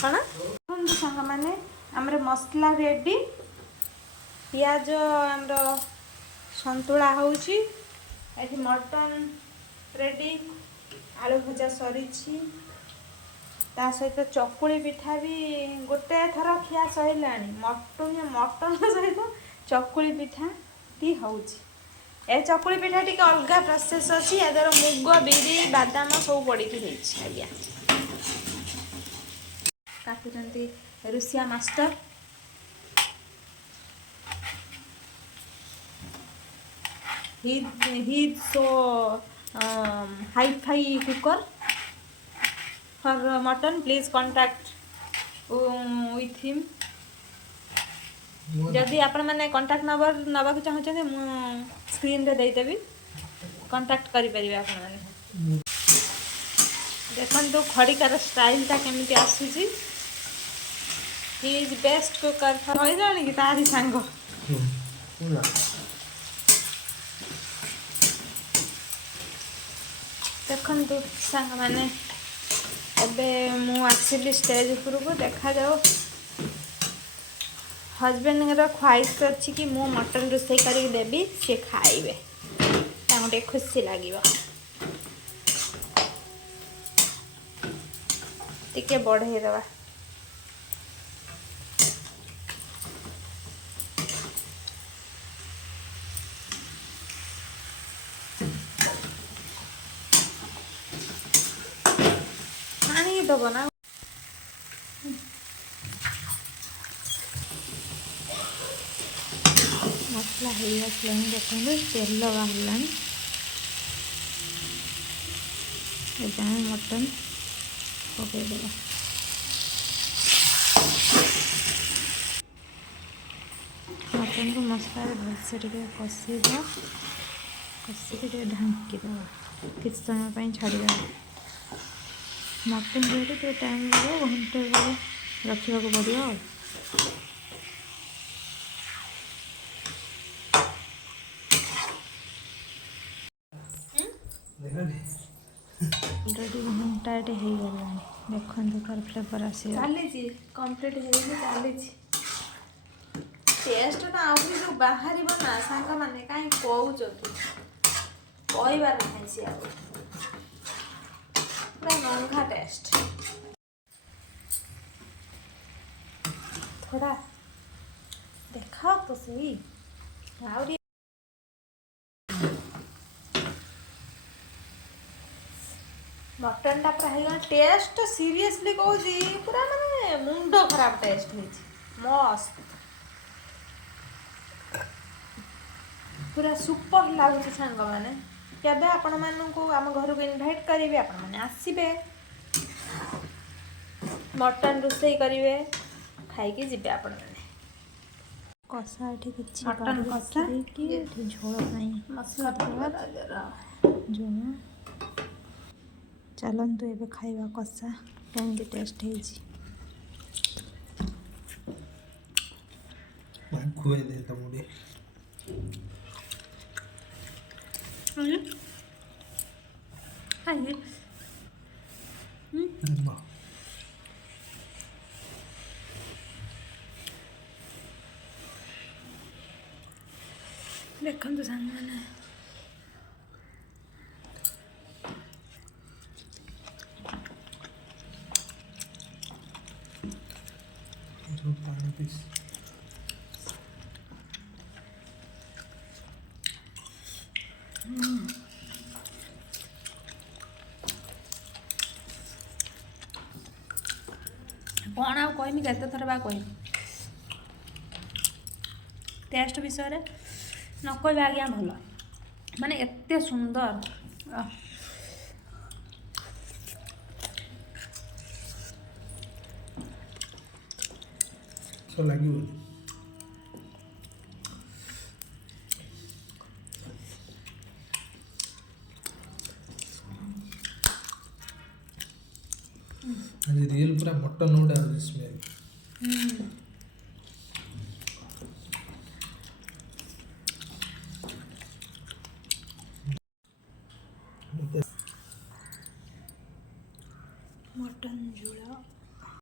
कौन सांग मैंने आमर मसला रेडी पियाज आमर संतुला होउची एठी मटन रेडी आलू भजा सरी ता सहित चकुली पिठा भी गोटे थर खिया सैलानी मटन सहित चकुली पिठा टी होउची ए चकुली पिठा टी अलग प्रोसेस अच्छी यार मुग बिरी बादाम सब पड़ी आज्ञा काटुचंती रुसिया master he so hi-fi cooker for mutton. Please contact with him. जदि आपण मैंने कांटेक्ट नंबर नवाक चाहते स्क्रीन रे देदेवी कांटेक्ट करि परिबे आपण माने देखन तो खड़िकार स्टाइल ता केमिति आसुची he is best cooker for होई जानी कि तारी सांग देखन तो सांग माने एबे मु आक्चुअली स्टेज ऊपर को देखा जाओ हजबैंड रा ख्वाहिश अच्छी कि मु मटन रोषे करके देवी सी खाइबे गोटे खुशी लगे टिके बढ़े दवा पानी दब ना मसला हो देखते तेल बाहर मटन पकईदे मटन को मसला भलसे कषीद कषिक ढांकीद कि समय छाड़ीद मटन जो टाइम लगे घंटे रखा पड़ो ऑलरेडी घंटाटे हो गला देखो तार फ्लेवर आस चली कम्प्लीट चली टेस्ट ना आउरी जो बाहर ना सांग मैंने कहीं कौच कहबार नहीं सी पूरा नंगा टेस्ट थोड़ा देखा तो सही आउरी मटन टा पूरा टेस्ट सीरियसली कहूँ पूरा माने मुंड खराब टेस्ट मस्त पूरा सुपर लगुच सांग मैंने केबे आपण मानू आम घर को इनभाइट करेंगे आपण मैंने आसबे मटन रोषे करेंगे खाई जिबे आपण मैंने कषा मटन कषा झोल मसला झोल चलतु ए खाइबा कषा केमती टेस्ट खुए दे तमुडी हाय देखो सांग मैंने पानी पीस कौन आ कहमी केते थर बा कह टेस्ट विषय न कह आज्ञा भल माने एते सुंदर तो लगी रियल पूरा मटन उड़ा स्मेल मटन झोल